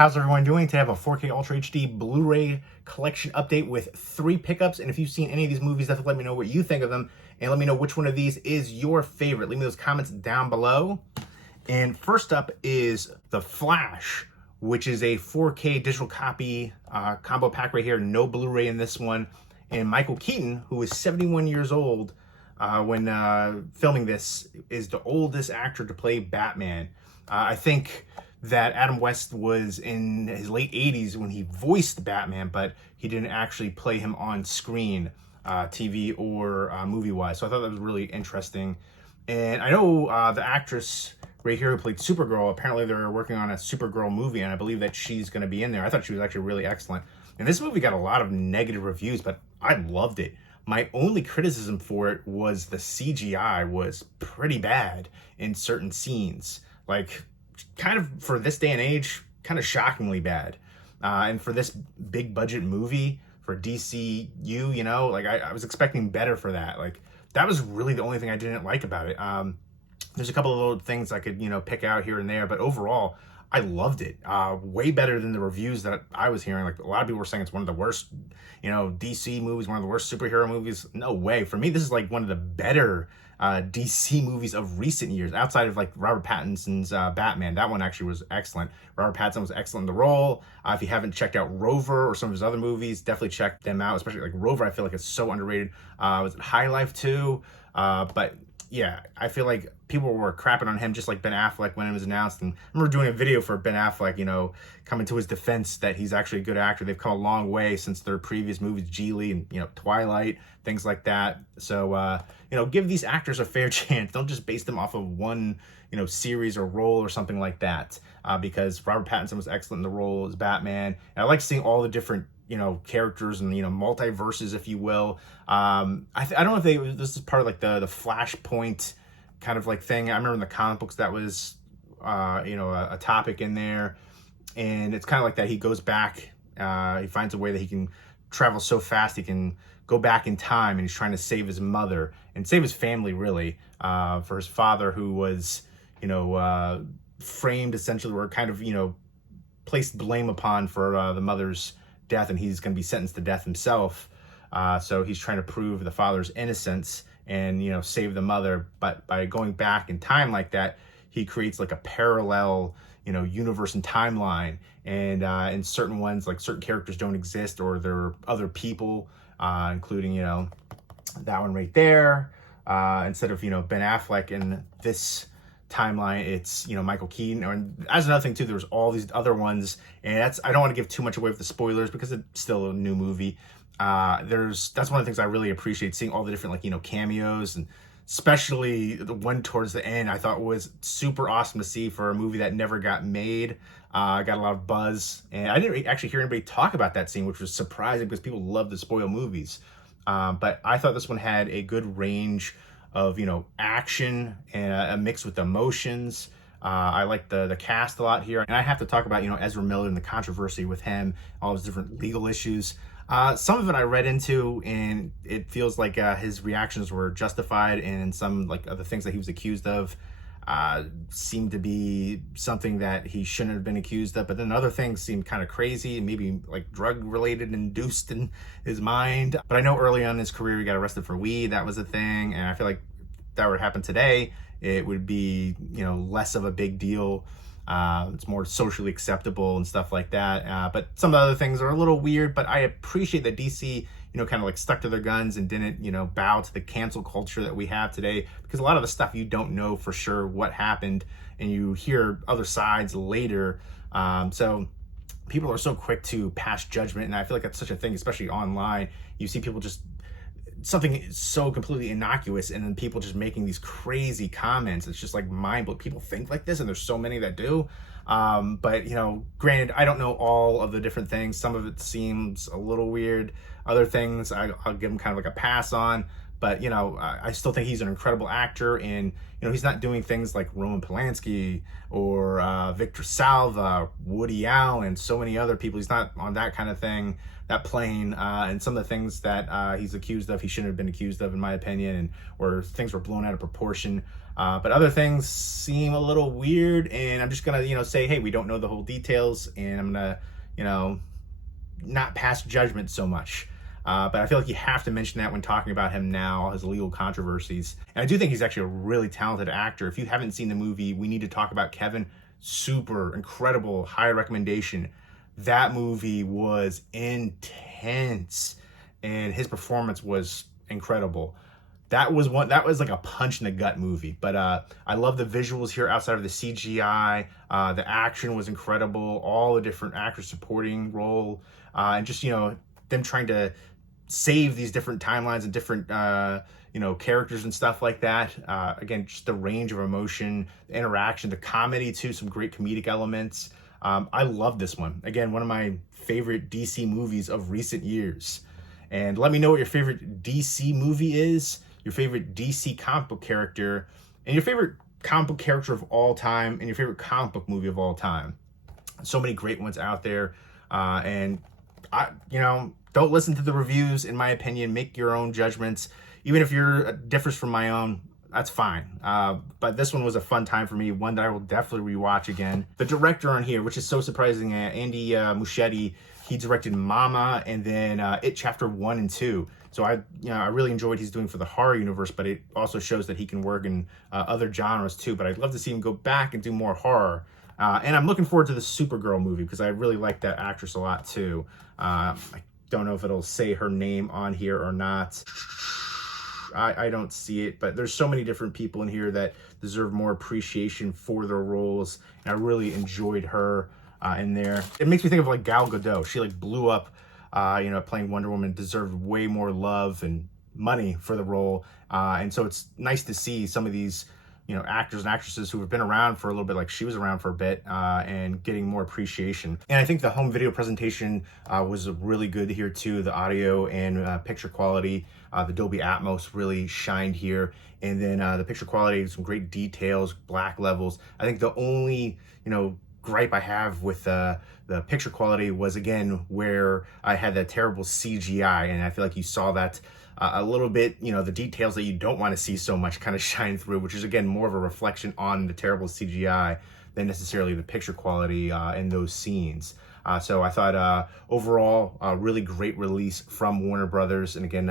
How's everyone doing? Today I have a 4K Ultra HD Blu-ray collection update with 3 pickups. And if you've seen any of these movies, definitely let me know what you think of them. And let me know which one of these is your favorite. Leave me those comments down below. And first up is The Flash, which is a 4K digital copy combo pack right here. No Blu-ray in this one. And Michael Keaton, who is 71 years old when filming this, is the oldest actor to play Batman. I think that Adam West was in his late 80s when he voiced Batman, but he didn't actually play him on screen, TV or movie-wise. So I thought that was really interesting. And I know the actress right here who played Supergirl, apparently they're working on a Supergirl movie, and I believe that she's going to be in there. I thought she was actually really excellent. And this movie got a lot of negative reviews, but I loved it. My only criticism for it was the CGI was pretty bad in certain scenes. Like, kind of for this day and age, kind of shockingly bad. And for this big budget movie for DCU, you know, like I was expecting better for that. Like, that was really the only thing I didn't like about it. There's a couple of little things I could, pick out here and there, but overall, I loved it. Way better than the reviews that I was hearing. Like, a lot of people were saying it's one of the worst, DC movies, one of the worst superhero movies. No way. For me, this is like one of the better DC movies of recent years, outside of like Robert Pattinson's Batman. That one actually was excellent. Robert Pattinson was excellent in the role. If you haven't checked out Rover or some of his other movies, definitely check them out. Especially like Rover, I feel like it's so underrated. Was it High Life too? But yeah, I feel like people were crapping on him just like Ben Affleck when it was announced. And I remember doing a video for Ben Affleck, coming to his defense that he's actually a good actor. They've come a long way since their previous movies, Geely and, Twilight, things like that. So, give these actors a fair chance. Don't just base them off of one, series or role or something like that. Because Robert Pattinson was excellent in the role as Batman. And I like seeing all the different characters and multiverses, if you will. I don't know if this is part of like the Flashpoint kind of like thing. I remember in the comic books that was a topic in there, and it's kind of like that. He goes back, he finds a way that he can travel so fast he can go back in time, and he's trying to save his mother and save his family, really, for his father, who was framed essentially, or kind of placed blame upon for the mother's death, and he's going to be sentenced to death himself. So he's trying to prove the father's innocence and save the mother. But by going back in time like that, he creates like a parallel universe and timeline. And in certain ones, like certain characters don't exist, or they're other people, including that one right there. Instead of Ben Affleck in this timeline, it's Michael Keaton. And as another thing too, there's all these other ones, and I don't want to give too much away with the spoilers because it's still a new movie. That's one of the things I really appreciate, seeing all the different cameos, and especially the one towards the end I thought was super awesome to see for a movie that never got made. Got a lot of buzz, and I didn't actually hear anybody talk about that scene, which was surprising because people love to spoil movies. But I thought this one had a good range of action and a mix with emotions. I like the cast a lot here, and I have to talk about Ezra Miller and the controversy with him, all his different legal issues. Some of it I read into, and it feels like his reactions were justified, and some of the things that he was accused of seemed to be something that he shouldn't have been accused of. But then other things seemed kind of crazy and maybe like drug related, induced in his mind. But I know early on in his career he got arrested for weed. That was a thing, and I feel like if that would happen today, it would be less of a big deal. It's more socially acceptable and stuff like that. But some of the other things are a little weird, but I appreciate that DC, kind of stuck to their guns and didn't, bow to the cancel culture that we have today, because a lot of the stuff you don't know for sure what happened, and you hear other sides later. So people are so quick to pass judgment, and I feel like that's such a thing, especially online. You see people just something so completely innocuous, and then people just making these crazy comments. It's just like mind-blowing. People think like this, and there's so many that do. But granted, I don't know all of the different things. Some of it seems a little weird. Other things I'll give him kind of like a pass on. But I still think he's an incredible actor, and he's not doing things like Roman Polanski or Victor Salva, Woody Allen, so many other people. He's not on that kind of thing, that plane. And some of the things that he's accused of, he shouldn't have been accused of, in my opinion, or things were blown out of proportion. But other things seem a little weird, and I'm just gonna, say, hey, we don't know the whole details, and I'm gonna, not pass judgment so much. But I feel like you have to mention that when talking about him now, his legal controversies. And I do think he's actually a really talented actor. If you haven't seen the movie We Need to Talk About Kevin, super incredible, high recommendation. That movie was intense, and his performance was incredible. That was like a punch in the gut movie. But I love the visuals here outside of the CGI. The action was incredible. All the different actors supporting role, and just them trying to save these different timelines and different characters and stuff like that. Again, just the range of emotion, the interaction, the comedy too, some great comedic elements. I love this one. Again, one of my favorite DC movies of recent years. And let me know what your favorite DC movie is, your favorite DC comic book character, and your favorite comic book character of all time, and your favorite comic book movie of all time. So many great ones out there. And don't listen to the reviews, in my opinion. Make your own judgments. Even if your differs from my own, that's fine. But this one was a fun time for me, one that I will definitely rewatch again. The director on here, which is so surprising, Andy Muschietti, he directed Mama and then It Chapter 1 and 2. So I really enjoyed what he's doing for the horror universe, but it also shows that he can work in other genres too. But I'd love to see him go back and do more horror. And I'm looking forward to the Supergirl movie because I really like that actress a lot too. I don't know if it'll say her name on here or not. I don't see it, but there's so many different people in here that deserve more appreciation for their roles. And I really enjoyed her in there. It makes me think of like Gal Gadot. She like blew up, playing Wonder Woman, deserved way more love and money for the role. And so it's nice to see some of these actors and actresses who have been around for a little bit, like she was around for a bit, and getting more appreciation. And I think the home video presentation was really good here too. The audio and picture quality, the Dolby Atmos really shined here. And then the picture quality, some great details, black levels. I think the only, gripe I have with the picture quality was, again, where I had that terrible CGI. And I feel like you saw that a little bit, the details that you don't want to see so much kind of shine through, which is, again, more of a reflection on the terrible CGI than necessarily the picture quality in those scenes. So I thought overall, a really great release from Warner Brothers. And again,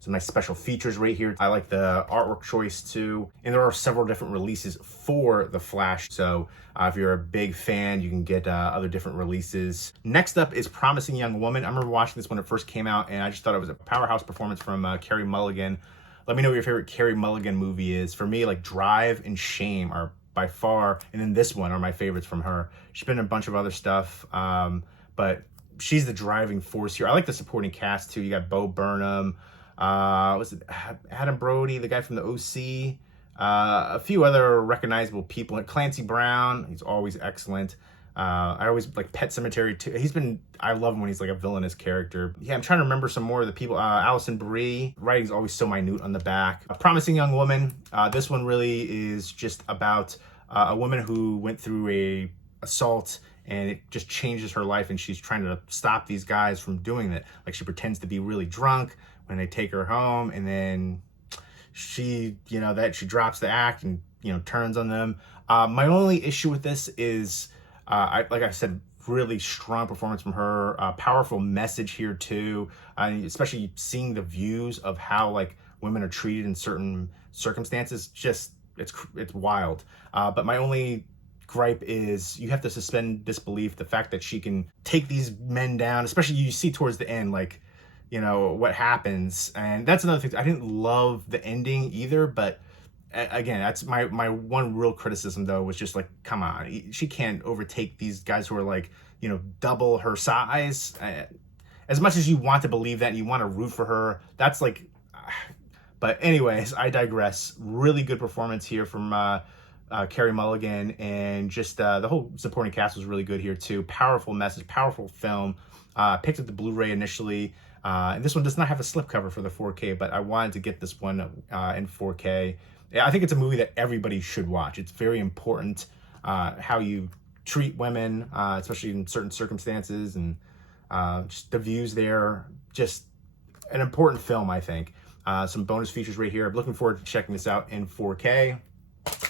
some nice special features right here. I like the artwork choice too. And there are several different releases for The Flash. So if you're a big fan, you can get other different releases. Next up is Promising Young Woman. I remember watching this when it first came out, and I just thought it was a powerhouse performance from Carey Mulligan. Let me know what your favorite Carey Mulligan movie is. For me, like Drive and Shame are by far, and then this one are my favorites from her. She's been in a bunch of other stuff, but she's the driving force here. I like the supporting cast too. You got Bo Burnham, was it Adam Brody, the guy from the OC, a few other recognizable people. Clancy Brown, he's always excellent. I always like Pet Sematary too. I love him when he's like a villainous character. Yeah, I'm trying to remember some more of the people. Alison Brie, writing's always so minute on the back. A Promising Young Woman. This one really is just about a woman who went through a assault, and it just changes her life, and she's trying to stop these guys from doing it. Like, she pretends to be really drunk when they take her home, and then she drops the act and turns on them. My only issue with this is, like I said, really strong performance from her. Powerful message here too, especially seeing the views of how like women are treated in certain circumstances. Just it's wild. But my only gripe is you have to suspend disbelief. The fact that she can take these men down, especially you see towards the end, like what happens. And that's another thing. I didn't love the ending either, but again, that's my one real criticism though, was just like, come on, she can't overtake these guys who are like, double her size. As much as you want to believe that and you want to root for her, that's like, but anyways, I digress. Really good performance here from Carey Mulligan, and just the whole supporting cast was really good here too. Powerful message, powerful film. Picked up the Blu-ray initially, and this one does not have a slipcover for the 4K, but I wanted to get this one in 4K. I think it's a movie that everybody should watch. It's very important how you treat women, especially in certain circumstances, and just the views there. Just an important film, I think. Some bonus features right here. I'm looking forward to checking this out in 4K.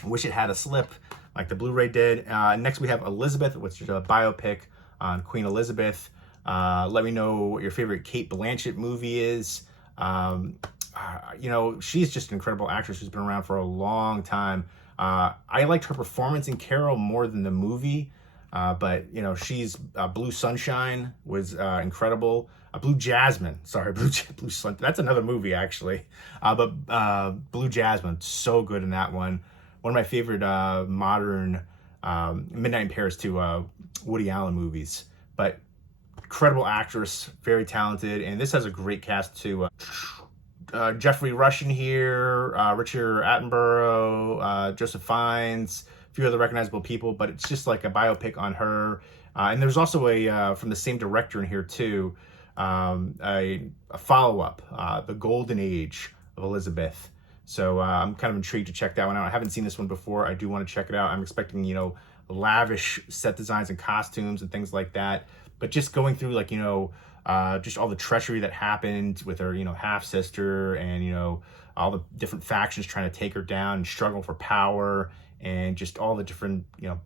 Wish it had a slip like the Blu-ray did. Next we have Elizabeth, which is a biopic on Queen Elizabeth. Let me know what your favorite Cate Blanchett movie is. You know, she's just an incredible actress who's been around for a long time. I liked her performance in Carol more than the movie. But, you know, she's Blue Sunshine was incredible. Blue Jasmine, sorry, Blue Sun. That's another movie, actually. But Blue Jasmine, so good in that one. One of my favorite modern Midnight in Paris too, Woody Allen movies. But incredible actress, very talented. And this has a great cast too. Jeffrey Rush in here, Richard Attenborough, Joseph Fiennes, a few other recognizable people, but it's just like a biopic on her. And there's also a, from the same director in here too, a follow-up, The Golden Age of Elizabeth. So I'm kind of intrigued to check that one out. I haven't seen this one before. I do want to check it out. I'm expecting, you know, lavish set designs and costumes and things like that. But just going through, like, you know, just all the treachery that happened with her, you know, half-sister, and, you know, all the different factions trying to take her down and struggle for power, and just all the different, you know,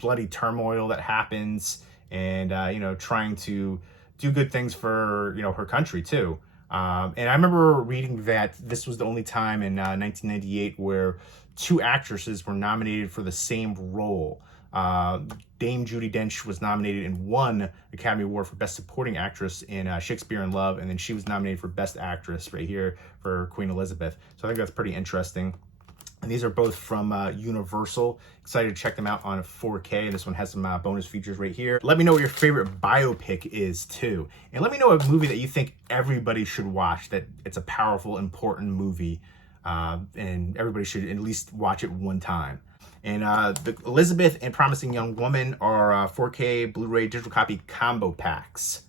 bloody turmoil that happens, and, you know, trying to do good things for, you know, her country too. And I remember reading that this was the only time in 1998 where two actresses were nominated for the same role. Dame Judi Dench was nominated and won the Academy Award for Best Supporting Actress in Shakespeare in Love, and then she was nominated for Best Actress right here for Queen Elizabeth. So I think that's pretty interesting. And these are both from Universal. Excited to check them out on 4K. This one has some bonus features right here. Let me know what your favorite biopic is too. And let me know a movie that you think everybody should watch, that it's a powerful, important movie, and everybody should at least watch it one time. And the Elizabeth and Promising Young Woman are 4K Blu-ray digital copy combo packs.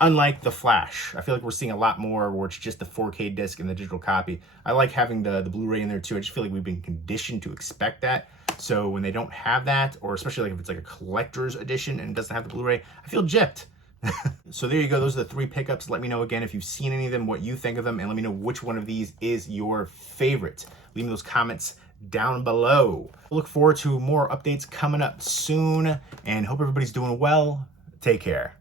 Unlike The Flash, I feel like we're seeing a lot more where it's just the 4K disc and the digital copy. I like having the Blu-ray in there too. I just feel like we've been conditioned to expect that. So when they don't have that, or especially like if it's like a collector's edition and it doesn't have the Blu-ray, I feel gypped. So there you go. Those are the 3 pickups. Let me know again if you've seen any of them, what you think of them, and let me know which one of these is your favorite. Leave me those comments down below. Look forward to more updates coming up soon, and hope everybody's doing well. Take care.